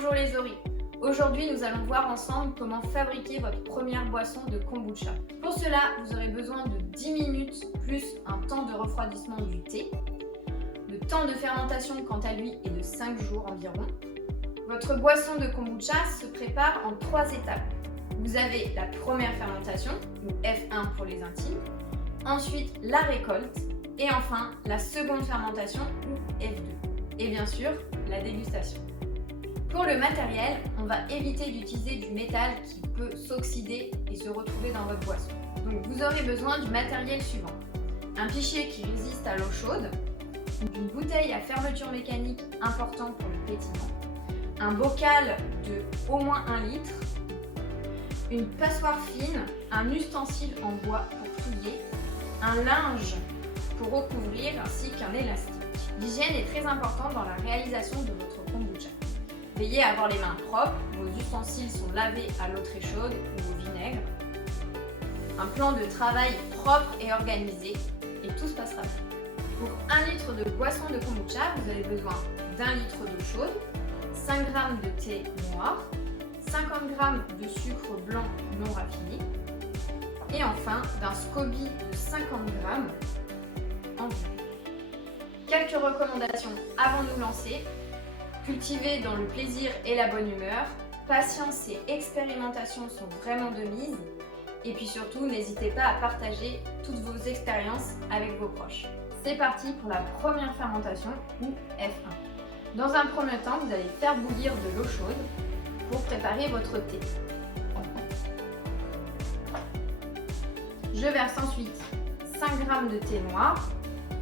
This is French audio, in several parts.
Bonjour les oris. Aujourd'hui, nous allons voir ensemble comment fabriquer votre première boisson de kombucha. Pour cela, vous aurez besoin de 10 minutes plus un temps de refroidissement du thé. Le temps de fermentation, quant à lui, est de 5 jours environ. Votre boisson de kombucha se prépare en 3 étapes. Vous avez la première fermentation, ou F1 pour les intimes, ensuite la récolte, et enfin la seconde fermentation, ou F2. Et bien sûr, la dégustation. Pour le matériel, on va éviter d'utiliser du métal qui peut s'oxyder et se retrouver dans votre boisson. Donc vous aurez besoin du matériel suivant. Un pichet qui résiste à l'eau chaude, une bouteille à fermeture mécanique important pour le pétillement, un bocal de au moins 1 litre, une passoire fine, un ustensile en bois pour touiller, un linge pour recouvrir ainsi qu'un élastique. L'hygiène est très importante dans la réalisation de votre kombucha. Veillez à avoir les mains propres, vos ustensiles sont lavés à l'eau très chaude ou au vinaigre. Un plan de travail propre et organisé et tout se passera bien. Pour 1 litre de boisson de kombucha, vous avez besoin d'1 litre d'eau chaude, 5 g de thé noir, 50 g de sucre blanc non raffiné et enfin d'un SCOBY de 50 g en vue. Quelques recommandations avant de nous lancer. Cultiver dans le plaisir et la bonne humeur, patience et expérimentation sont vraiment de mise. Et puis surtout, n'hésitez pas à partager toutes vos expériences avec vos proches. C'est parti pour la première fermentation ou F1. Dans un premier temps, vous allez faire bouillir de l'eau chaude pour préparer votre thé. Je verse ensuite 5 g de thé noir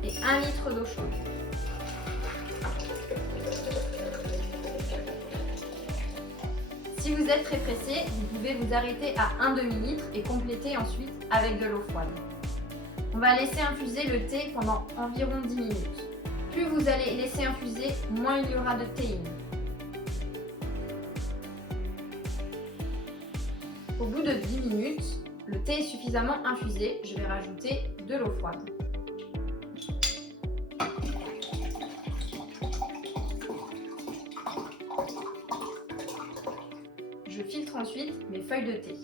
et 1 litre d'eau chaude. Si vous êtes très pressé, vous pouvez vous arrêter à 1 demi-litre et compléter ensuite avec de l'eau froide. On va laisser infuser le thé pendant environ 10 minutes. Plus vous allez laisser infuser, moins il y aura de théine. Au bout de 10 minutes, le thé est suffisamment infusé, je vais rajouter de l'eau froide. Je filtre ensuite mes feuilles de thé.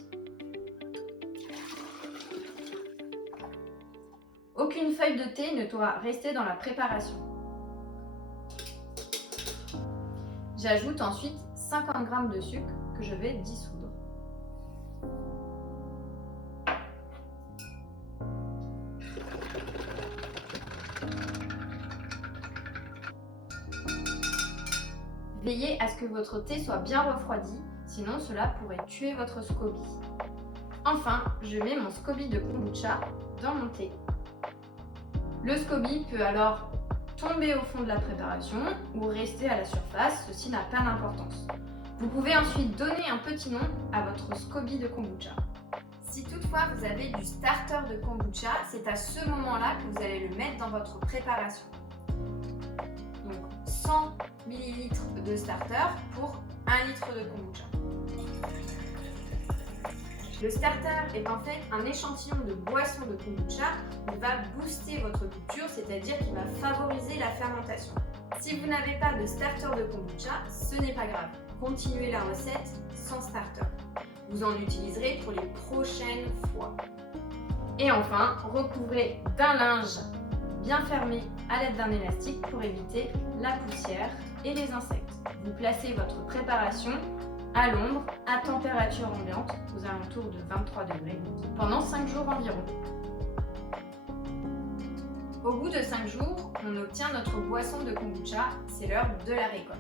Aucune feuille de thé ne doit rester dans la préparation. J'ajoute ensuite 50 g de sucre que je vais dissoudre. Veillez à ce que votre thé soit bien refroidi, sinon cela pourrait tuer votre SCOBY. Enfin, je mets mon SCOBY de kombucha dans mon thé. Le SCOBY peut alors tomber au fond de la préparation ou rester à la surface, ceci n'a pas d'importance. Vous pouvez ensuite donner un petit nom à votre SCOBY de kombucha. Si toutefois vous avez du starter de kombucha, c'est à ce moment-là que vous allez le mettre dans votre préparation. Donc 100 ml de starter pour 1 litre de kombucha. Le starter est en fait un échantillon de boisson de kombucha qui va booster votre culture, c'est-à-dire qui va favoriser la fermentation. Si vous n'avez pas de starter de kombucha, ce n'est pas grave. Continuez la recette sans starter. Vous en utiliserez pour les prochaines fois. Et enfin, recouvrez d'un linge bien fermé à l'aide d'un élastique pour éviter la poussière et les insectes. Vous placez votre préparation à l'ombre, à température ambiante, aux alentours de 23 degrés, pendant 5 jours environ. Au bout de 5 jours, on obtient notre boisson de kombucha, c'est l'heure de la récolte.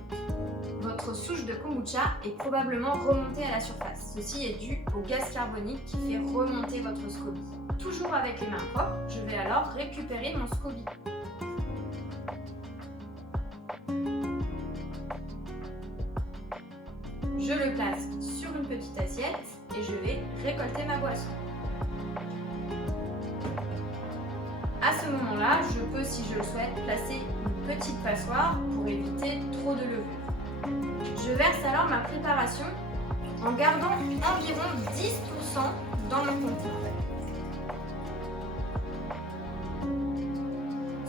Votre souche de kombucha est probablement remontée à la surface. Ceci est dû au gaz carbonique qui fait remonter votre SCOBY. Toujours avec les mains propres, je vais alors récupérer mon SCOBY. Je le place sur une petite assiette et je vais récolter ma boisson. À ce moment-là, je peux, si je le souhaite, placer une petite passoire pour éviter trop de levure. Je verse alors ma préparation en gardant environ 10% dans mon contenant.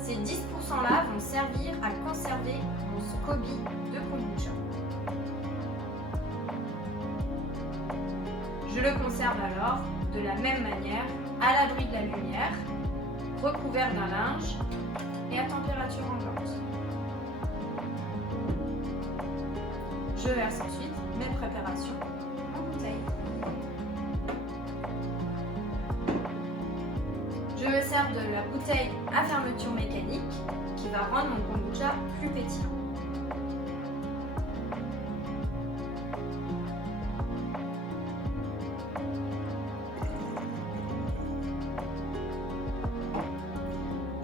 Ces 10% là vont servir à conserver mon SCOBY de kombucha. Je le conserve alors de la même manière, à l'abri de la lumière, recouvert d'un linge et à température ambiante. Je verse ensuite mes préparations en bouteille. Je me sers de la bouteille à fermeture mécanique qui va rendre mon kombucha plus pétillant.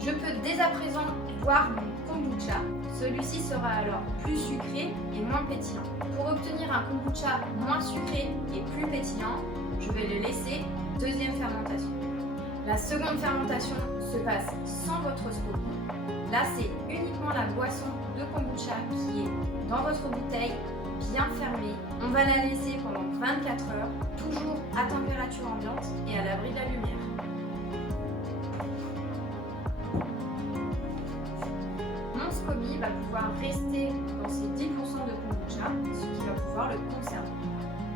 Je peux dès à présent boire mon kombucha. Celui-ci sera alors plus sucré et moins pétillant. Pour obtenir un kombucha moins sucré et plus pétillant, je vais le laisser deuxième fermentation. La seconde fermentation se passe sans votre SCOBY. Là, c'est uniquement la boisson de kombucha qui est dans votre bouteille, bien fermée. On va la laisser pendant 24 heures, toujours à température ambiante et à l'abri de la lumière. Mon SCOBY va pouvoir rester dans ces 10% de kombucha, ce qui va pouvoir le conserver.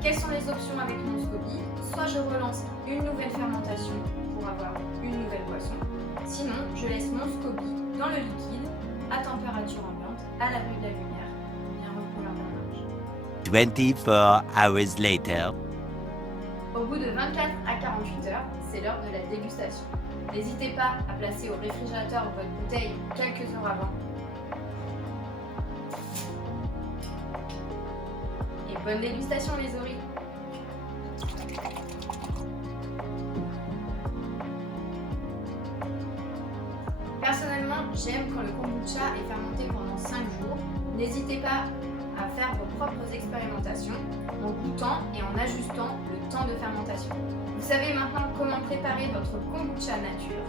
Quelles sont les options avec mon SCOBY? Soit je relance une nouvelle fermentation pour avoir une nouvelle boisson, sinon je laisse mon SCOBY dans le liquide à température ambiante, à l'abri de la lumière, bien recouvert d'un linge. 24 hours later. Au bout de 24 à 48 heures, c'est l'heure de la dégustation. N'hésitez pas à placer au réfrigérateur votre bouteille quelques heures avant. Et bonne dégustation les oreilles. Personnellement, j'aime quand le kombucha est fermenté pendant 5 jours. N'hésitez pas à faire vos propres expérimentations en goûtant et en ajustant le temps de fermentation. Vous savez maintenant comment préparer votre kombucha nature.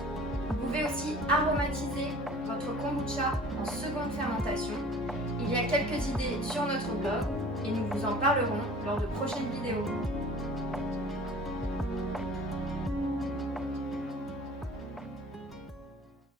Vous pouvez aussi aromatiser votre kombucha en seconde fermentation. Il y a quelques idées sur notre blog et nous vous en parlerons lors de prochaines vidéos.